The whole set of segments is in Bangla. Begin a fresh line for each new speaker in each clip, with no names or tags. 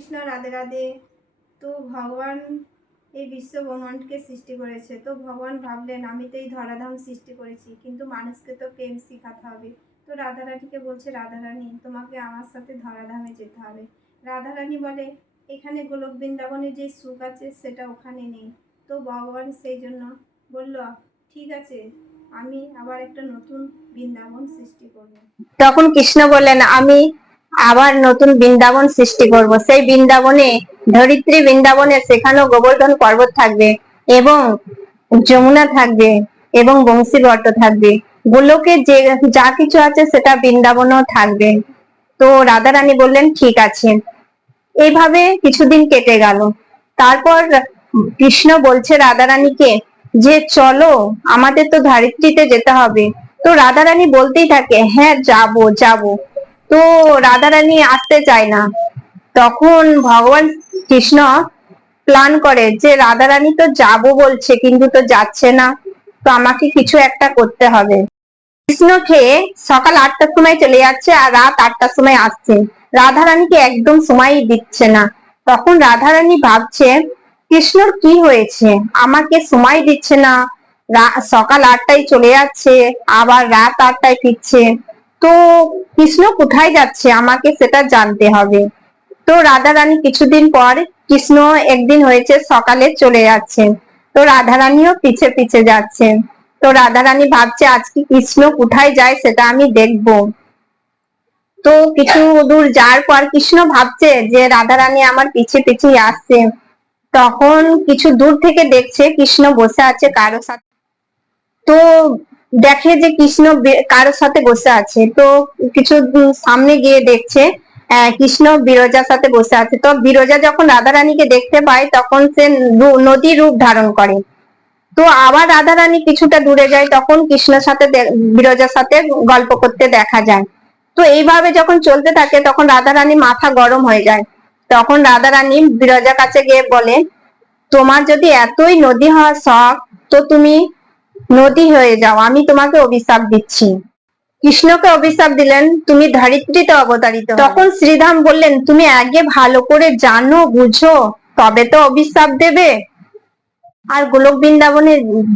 কৃষ্ণ, রাধে রাধে। তো ভগবান এই বিশ্ব ব্রহ্মাণ্ডকে সৃষ্টি করেছে। তো ভগবান ভাবলেন, আমি তো এই ধরাধাম সৃষ্টি করেছি, কিন্তু মানুষকে তো প্রেম শেখাতে হবে। তো রাধারানীকে বলছে, রাধারানী, তোমাকে আমার সাথে ধরাধামে যেতে হবে। রাধারানী বলে, এখানে গোলক বৃন্দাবনে যে সুখ আছে, সেটা ওখানে নেই। তো ভগবান সেই জন্য বলল, ঠিক আছে, আমি আবার একটা নতুন বৃন্দাবন সৃষ্টি করব।
তখন কৃষ্ণ বললেন, আমি আবার নতুন বৃন্দাবন সৃষ্টি করব। সেই বৃন্দাবনে, ধরিত্রী বৃন্দাবনে সেখানেও গোবর্ধন পর্বত থাকবে এবং যমুনা থাকবে এবং বংশীবট থাকবে। গোলকে যে, যা কিছু আছে সেটা বৃন্দাবনও থাকবে। তো রাধারানী বললেন, ঠিক আছে। এইভাবে কিছুদিন কেটে গেল। তারপর কৃষ্ণ বলছে রাধারানীকে যে, চলো, আমাদের তো ধারিত্রীতে যেতে হবে। তো রাধারানী বলতেই থাকে হ্যাঁ যাব যাব। তো রাধারানী আসতে চায় না। তখন ভগবান কৃষ্ণ প্ল্যান করে যে রাধা রানী তো যাব বলছে, কিন্তু তো যাচ্ছে না। তো আমাকে কিছু একটা করতে হবে। কৃষ্ণ খেয়ে সকাল আটটার সময় চলে যাচ্ছে আর রাত আটটার সময় আসছে। রাধারানীকে একদম সময় দিচ্ছে না। তখন রাধারানী ভাবছে, কৃষ্ণর কি হয়েছে? আমাকে সময় দিচ্ছে না। সকাল আটটায় চলে যাচ্ছে, আবার রাত আটটায় ফিরছে। তো কৃষ্ণ কোথায় যাচ্ছে? আমাকে সেটা জানতে হবে। তো রাধারানী কিছুদিন পর কৃষ্ণ একদিন হয়েছে সকালে চলে যাচ্ছে। তো রাধারানীও পিছে পিছে যাচ্ছে। তো রাধারানী ভাবছে, আজকে কৃষ্ণ কোথায় যায় সেটা আমি দেখব। তো কিছু দূর যাওয়ার পর কৃষ্ণ ভাবছে যে রাধা রানী আমার পিছে পিছে আসছে। তখন কিছু দূর থেকে দেখছে কৃষ্ণ বসে আছে কারও সাথে। তো দেখে যে কৃষ্ণ কারোর সাথে বসে আছে, তো কিছু সামনে গিয়ে দেখছে কৃষ্ণ বিরজার সাথে বসে আছে। তো বিরজা যখন রাধা রানীকে দেখতে পায়, তখন সে নদী রূপ ধারণ করে। তো আবার রাধা রানী কিছুটা দূরে যায়, তখন কৃষ্ণের সাথে বিরজার সাথে গল্প করতে দেখা যায়। তো এইভাবে যখন চলতে থাকে, তখন রাধারানী মাথা গরম হয়ে যায়। তখন রাধারানী বিরজার কাছে গিয়ে বলে, তোমার যদি এতই নদী হওয়ার শখ, তো তুমি নদী হয়ে যাও, আমি তোমাকে অভিশাপ দিচ্ছি। কৃষ্ণকে অভিশাপ দিলেন, তুমি ধরিত্রীতে অবতারিত। তখন শ্রীধাম বললেন, তুমি আগে ভালো করে জানো, বুঝো, তবে তো অভিশাপ দেবে। আর গোলক বৃন্দাবনে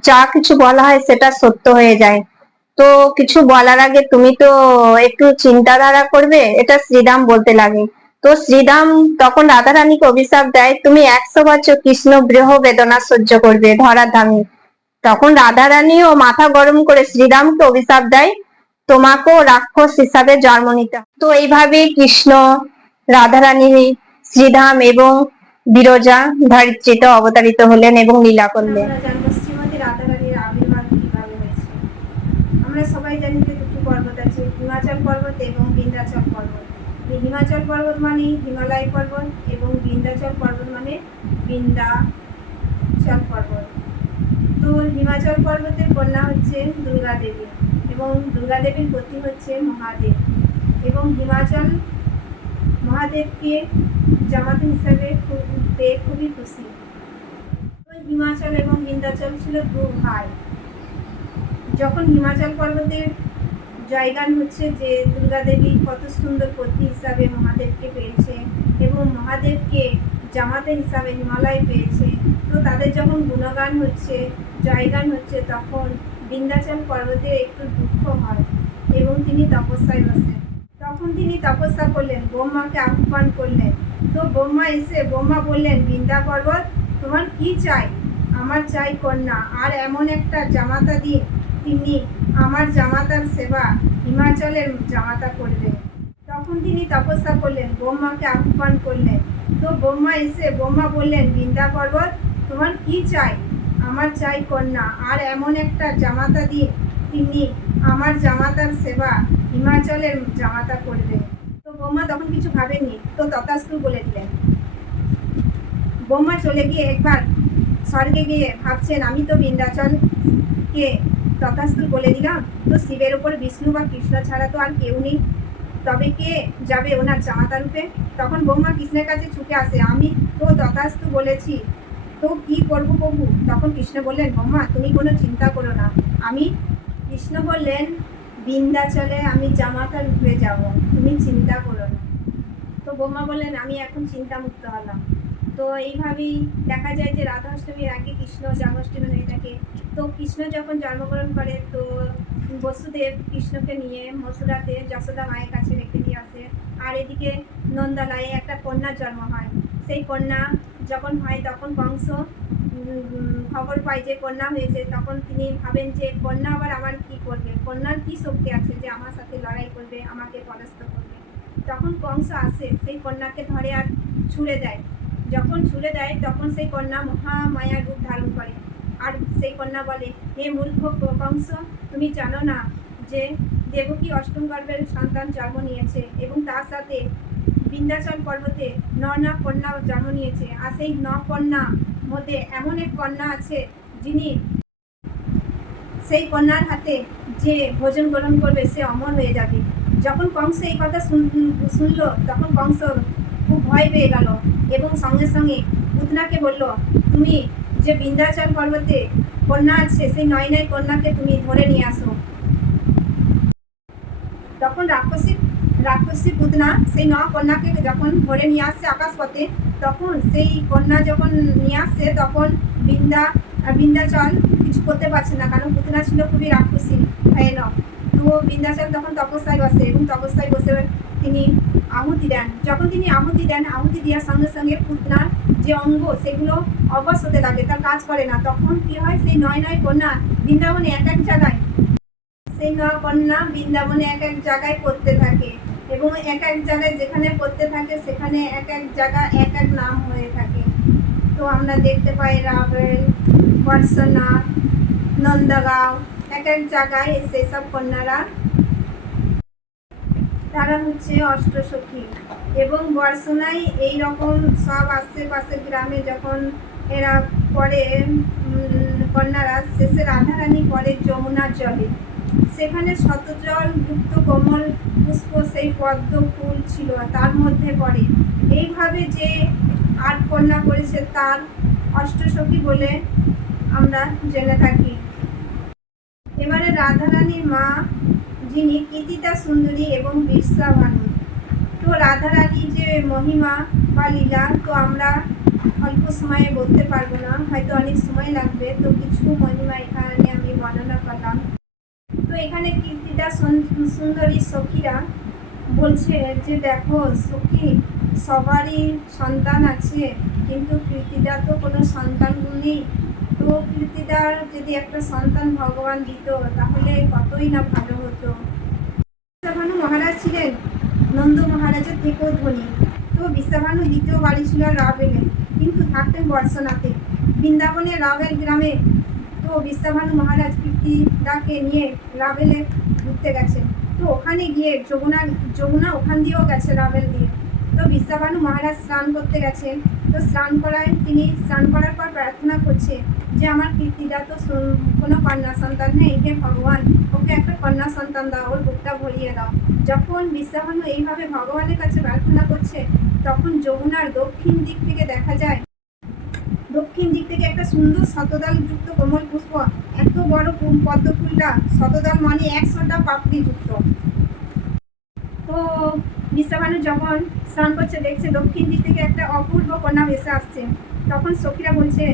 যা কিছু বলা হয় সেটা সত্য হয়ে যায়। তো কিছু বলার আগে তুমি তো একটু চিন্তাধারা করবে, এটা শ্রীরাম বলতে লাগে। তো শ্রীরাম তখন রাধারানীকে অভিশাপ দেয়, তুমি একশো বছর কৃষ্ণ গৃহ বেদনা সহ্য করবে ধরার ধামে তখন রাধারানীও মাথা গরম করে শ্রীরামকে অভিশাপ দেয়, তোমাকেও রাক্ষস হিসাবে জন্ম নিতে তো এইভাবেই কৃষ্ণ, রাধারানী শ্রীধাম এবং বিরজা ধরিত্রীতে অবতারিত হলেন এবং লীলা করলেন।
আমরা সবাই জানি হিমাচল পর্বত এবং হিমাচল পর্বত মানে হিমালয় পর্বত এবং বিন্ধ্যাচল পর্বত মানে বিন্ধ্যাচল পর্বত। তো হিমাচল পর্বতের কন্যা হচ্ছে দুর্গা দেবী এবং দুর্গা দেবীর পতি হচ্ছে মহাদেব এবং হিমাচল মহাদেবকে জামাত হিসাবে খুব পেয়ে খুবই খুশি। হিমাচল এবং বিন্ধ্যাচল ছিল দু ভাই। যখন হিমাচল পর্বতের জয়গান হচ্ছে যে দুর্গা দেবী কত সুন্দর পতি হিসাবে মহাদেবকে পেয়েছে এবং মহাদেবকে জামাতে হিসাবে হিমালয় পেয়েছে, তো তাদের যখন গুণগান হচ্ছে জয়গান হচ্ছে তখন বিন্ধ্যাচল পর্বতের একটু দুঃখ হয় এবং তিনি তপস্যায় বসেন তখন তিনি তপস্যা করলেন, ব্রহ্মাকে আহ্বান করলেন। তো ব্রহ্মা এসে, ব্রহ্মা বললেন বৃন্দা পর্বত, তোমার কি চাই? আমার চাই কন্যা। আর এমন একটা জামাতা দিয়ে তিনি আমার জামাতার সেবা হিমাচলের জামাতা করবে। তখন তিনি তপস্যা করলেন, ব্রহ্মাকে আহ্বান করলেন। তো ব্রহ্মা এসে, ব্রহ্মা বললেন বৃন্দা পর্বত, তোমার কি চাই? আমার চাই কন্যা, আর এমন একটা জামাতা দিয়ে তিনি আমার জামাতার সেবা হিমাচলের জামাতা করবে তো ব্রহ্মা তখন কিছু ভাবেননি তো তথাস্তু বলে দিলেন। ব্রহ্মা চলে গিয়ে একবার স্বর্গে গিয়ে ভাবছেন, আমি তো বিন্ধ্যাচলকে তথাস্তু বলে দিলাম, তো শিবের ওপর বিষ্ণু বা কৃষ্ণ ছাড়া তো আর কেউ নেই। তবে কে যাবে ওনার জামাতা রূপে? তখন ব্রহ্মা কৃষ্ণের কাছে ছুটে আসে, আমি তো তথাস্তু বলেছি তো কি করব প্রভু তখন কৃষ্ণ বললেন ব্রহ্মা তুমি কোনো চিন্তা করো না। আমি কৃষ্ণ বললেন বিন্ধ্যাচলে আমি জামাতা রূপে যাব। তুমি চিন্তা করো না। তো বৌমা বললেন, আমি এখন চিন্তামুক্ত হলাম। তো এইভাবেই দেখা যায় যে রাধা অষ্টমীর আগে কৃষ্ণ জন্মাষ্টমী হয়ে থাকে। তো কৃষ্ণ যখন জন্মগ্রহণ করে, তো বসুদেব কৃষ্ণকে নিয়ে মথুরাতে যশোদা মায়ের কাছে রেখে দিয়ে আসে। আর এদিকে নন্দালয়ে একটা কন্যার জন্ম হয়। সেই কন্যা যখন হয় তখন কংস খবর পায় যে কন্যা হয়েছে, তখন তিনি ভাবেন যে কন্যা আবার আমার কি করবে? কন্যার কি শক্তি আছে যে আমার সাথে লড়াই করবে, আমাকে পরাস্ত করবে? তখন কংস আসে, সেই কন্যাকে ধরে আর ছুঁড়ে দেয়। যখন ছুঁড়ে দেয়, তখন সেই কন্যা মহামায়ার রূপ ধারণ করে। আর সেই কন্যা বলে, হে মূর্খ কংস তুমি জানো না যে দেবকী অষ্টম গর্ভের সন্তান জন্ম নিয়েছে এবং তার সাথে বিন্ধ্যাচল পর্বতে ন না কন্যা জন্ম নিয়েছে। আর সেই ন কন্যা মধ্যে এমন এক কন্যা আছে যিনি সেই কন্যার হাতে যে ভোজন গ্রহণ করবে, সে অমর হয়ে যাবে। যখন কংস এই কথা শুন- শুনলো, তখন কংস খুব ভয় পেয়ে গেল এবং সঙ্গে সঙ্গে পুতনাকে বলল, তুমি যে বিন্ধ্যাচল পর্বতে কন্যা আছে, সেই নয় নয় কন্যাকে তুমি ধরে নিয়ে আসো। তখন রাক্ষসী রাক্ষসী পুতনা, সেই ন কন্যাকে যখন ধরে নিয়ে আসছে আকাশপথে, তখন সেই কন্যা যখন নিয়ে আসছে তখন বৃন্দা বৃন্দাচল কিছু করতে পারছে না, কারণ পুতনা ছিল খুবই রাক্ষসী, ভয়ানক। তো বৃন্দাচল তখন তপস্যায় বসে এবং তপস্যায় বসে তিনি আহুতি দেন। যখন তিনি আহুতি দেন, আহুতি দেওয়ার সঙ্গে সঙ্গে পুতনার যে অঙ্গ, সেগুলো অবশ হতে লাগে তার কাজ করে না। তখন কি হয়, সেই নয় নয় কন্যা বৃন্দাবনে এক এক জায়গায়, সেই ন কন্যা বৃন্দাবনে এক এক জায়গায় পড়তে থাকে। এবং এক এক জায়গায় যেখানে পড়তে থাকে, সেখানে এক এক জায়গা, এক এক নাম হয়ে থাকে। তো আমরা দেখতে পাই রাভেল বর্ষনা নন্দগাঁও, এক এক জায়গায় সেই সব কন্যারা। তারা হচ্ছে অষ্টসখী এবং বর্ষনায় এই রকম সব আশেপাশে গ্রামে যখন এরা পরে কন্যারা, শেষে রাধারানী পরে যমুনার জলে। সেখানে শতজল যুক্ত কোমল পুষ্প সেই পদ্ম ফুল ছিল, তার মধ্যে পড়ে। এইভাবে যে আট কন্যা করেছে তার অষ্টসখী বলে আমরা জেনে থাকি। এবারে রাধারানীর মা, যিনি কীর্তিতা সুন্দরী এবং বিশ্বভানু তো রাধারানী যে মহিমা বা লীলা, তো আমরা অল্প সময়ে বলতে পারব না, হয়তো অনেক সময় লাগবে, তো কিছু মহিমা এখানে আমি বর্ণনা করলাম। তো এখানে কীর্তিদা সুন্দরী সখীরা বলছে যে, দেখো সখী, সবারই সন্তান আছে, কিন্তু কীর্তিদা তো কোনো সন্তান নেই। তো কীর্তিদার যদি একটা সন্তান ভগবান দিত, তাহলে কতই না ভালো হতো। বিশ্বভানু মহারাজ ছিলেন নন্দ মহারাজের থেকেও ধনী। তো বিশ্বভানু দ্বিতীয় বাড়ি ছিল রাবেলে কিন্তু থাকতেন বর্ষনাতে বৃন্দাবনে রাবেল গ্রামে বিশ্বাভানু মহারাজ কীর্তিদাকে নিয়ে রাবেলে ঘুরতে গেছেন। তো ওখানে গিয়ে যমুনা যমুনা ওখান দিয়েও গেছে রাবেল দিয়ে। তো বিশ্বাভানু মহারাজ স্নান করতে গেছেন। তো স্নান করায় তিনি, স্নান করার পর প্রার্থনা করছে যে আমার কীর্তিদা তো কোনো কন্যা সন্তান নেই, হে ভগবান, ওকে একটা কন্যা সন্তান দাও, ওর বুকটা ভরিয়ে দাও। যখন বিশ্বাভানু এইভাবে ভগবানের কাছে প্রার্থনা করছে, তখন যমুনার দক্ষিণ দিক থেকে দেখা যায় দক্ষিণ দিক থেকে একটা সুন্দর শতদল যুক্ত কোমল পুষ্প, এত বড় পদ্ম ফুলটা শতদল মানে একশোটা পাপড়ি যুক্ত। তো বিশ্বাভানু যখন স্নান করছে, দেখছে দক্ষিণ দিক থেকে একটা অপূর্ব কন্যা ভেসে আসছে। তখন সখীরা বলছে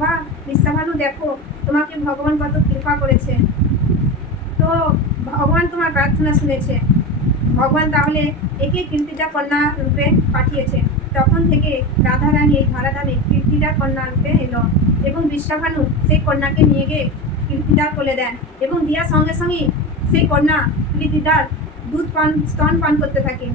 বাহ বিশ্বাভানু দেখো, তোমাকে ভগবান কত কৃপা করেছে। তো ভগবান তোমার প্রার্থনা শুনেছে। ভগবান তাহলে একে কীর্তিদা কন্যা রূপে পাঠিয়েছে। তখন থেকে রাধারানী এই ধরাধামে কীর্তিদা কন্যা রূপে এলো এবং বিশ্বাভানু সেই কন্যাকে নিয়ে গিয়ে কীর্তিদার করে দেন এবং দিয়ার সঙ্গে সঙ্গেই সেই কন্যা কীর্তিদার দুধ পান, স্তন পান করতে থাকে।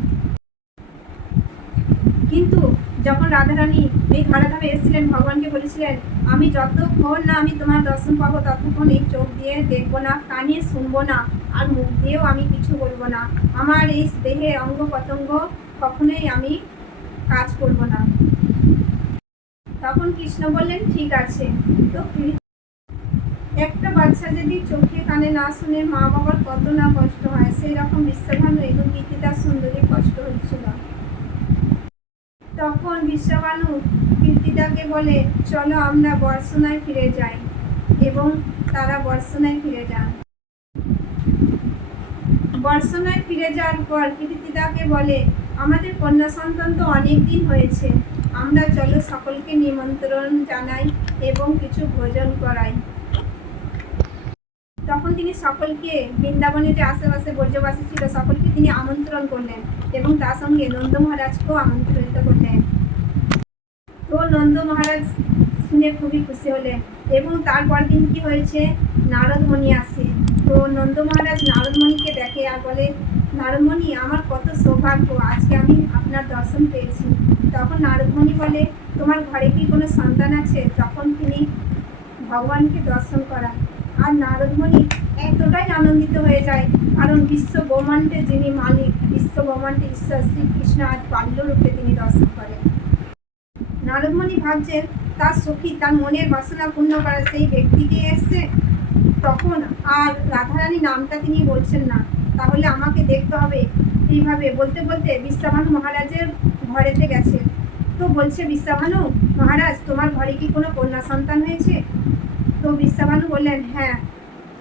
কিন্তু যখন রাধারানী এই ধরাধামে এসেছিলেন, ভগবানকে বলেছিলেন, আমি যত যতক্ষণ না আমি তোমার দর্শন পাবো, ততক্ষণ এই চোখ দিয়ে দেখব না, কানে শুনব না, আর মুখ দিয়েও আমি কিছু বলব না। আমার এই দেহে অঙ্গ প্রত্যঙ্গ কখনোই আমি কাজ করব না। তখন কৃষ্ণ বললেন, ঠিক আছে। তো একটা বাচ্চা যদি চোখে কানে না শুনে মা বাবার কত না কষ্ট হয় সেই রকম বিশ্বভানু এবং গীতিদার সুন্দরী কষ্ট হচ্ছিল। তখন বিশ্বভানু কীর্তিদাকে বলে, চলো আমরা বর্ষনায় ফিরে যাই। এবং তারা বর্ষনায় ফিরে যান। বর্ষনায় ফিরে যাওয়ার পর কীর্তিদাকে বলে আমাদের কন্যা সন্তান তো অনেক দিন হয়েছে। আমরা চলো সকলকে নিমন্ত্রণ জানাই এবং কিছু ভোজন করাই। তখন তিনি সকলকে বৃন্দাবনের যে আশেপাশে ব্রজবাসী ছিল, সকলকে তিনি আমন্ত্রণ করলেন এবং তার সঙ্গে নন্দ মহারাজকেও আমন্ত্রিত করলেন। তো নন্দ মহারাজ শুনে খুবই খুশি হলেন এবং তারপর দিন কি হয়েছে? নারদমণি আসে। তো নন্দ মহারাজ নারদমণিকে দেখে আর বলে, নারদমণি, আমার কত সৌভাগ্য, আজকে আমি আপনার দর্শন পেয়েছি। তখন নারদমণি বলে, তোমার ঘরে কি কোনো সন্তান আছে? তখন তিনি ভগবানকে দর্শন করা আর নারদমণি এতটাই আনন্দিত হয়ে যায়, কারণ বিশ্ব ব্রহ্মাণ্ডের যিনি মালিক, বিশ্ব ব্রহ্মাণ্ডের ঈশ্বর শ্রীকৃষ্ণ আজ বাল্যরূপে তিনি দর্শন করেন। নারদমণি ভাবছেন, তার সখী, তার মনের বাসনা পূর্ণ করা সেই ব্যক্তিকে এসছে? তখন আর রাধারানী নামটা তিনি বলছেন না। তাহলে আমাকে দেখতে হবে এইভাবে বলতে বলতে বিশ্বাভানু মহারাজের ঘরেতে গেছে। তো বলছে, বিশ্বাভানু মহারাজ, তোমার ঘরে কি কোনো কন্যা সন্তান হয়েছে? তো বিশ্বাভানু বললেন হ্যাঁ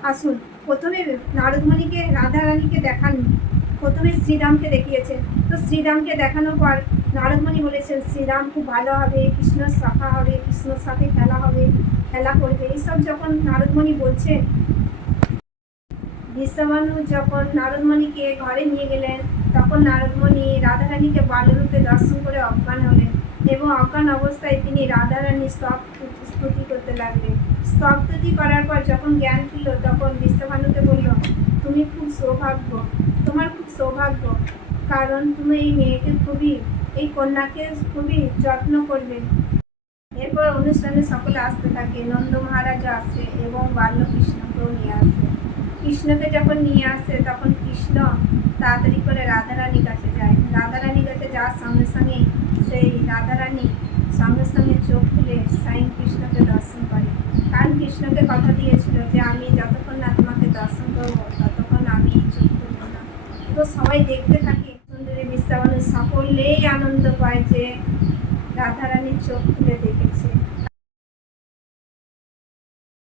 আসুন। প্রথমে নারদমণিকে, রাধারানীকে দেখান। প্রথমে শ্রীরামকে দেখিয়েছে। তো শ্রীরামকে দেখানোর পর নারদমণি বলেছেন, শ্রীরাম খুব ভালো হবে, কৃষ্ণর সখা হবে, কৃষ্ণর সাথে খেলা হবে, খেলা করবে। এইসব যখন নারদমণি বলছে বিশ্বাবানু যখন নারদমণিকে ঘরে নিয়ে গেলেন, তখন নারদমণি রাধারানীকে বাল্যরূপে দর্শন করে অজ্ঞান হলেন এবং অজ্ঞান অবস্থায় তিনি রাধারানী স্তব স্তুতি করতে লাগলেন। স্তব স্তুতি করার পর যখন জ্ঞান ফিরল, তখন বিশ্বাবানুকে বলল, তুমি খুব সৌভাগ্য, তোমার খুব সৌভাগ্য, কারণ তুমি এই মেয়েকে খুবই এই কন্যাকে খুবই যত্ন করবে এরপর অনুষ্ঠানে সকলে আসতে থাকে। নন্দ মহারাজ আসে এবং বাল্য কৃষ্ণকেও নিয়ে আসে। কৃষ্ণকে যখন নিয়ে আসে, তখন কৃষ্ণ তাড়াতাড়ি করে রাধারানীর কাছে যায়। রাধারানীর কাছে যাওয়ার সঙ্গে সঙ্গে সেই রাধারানী সঙ্গে সঙ্গে চোখ খুলে স্বয়ং কৃষ্ণকে দর্শন করে। কারণ কৃষ্ণকে কথা দিয়েছিল যে, আমি যতক্ষণ না তোমাকে দর্শন করব, ততক্ষণ আমি চোখ খুলবো না। তো সবাই দেখতে সকলেই আনন্দ পায় যে রাধারানীর চোখ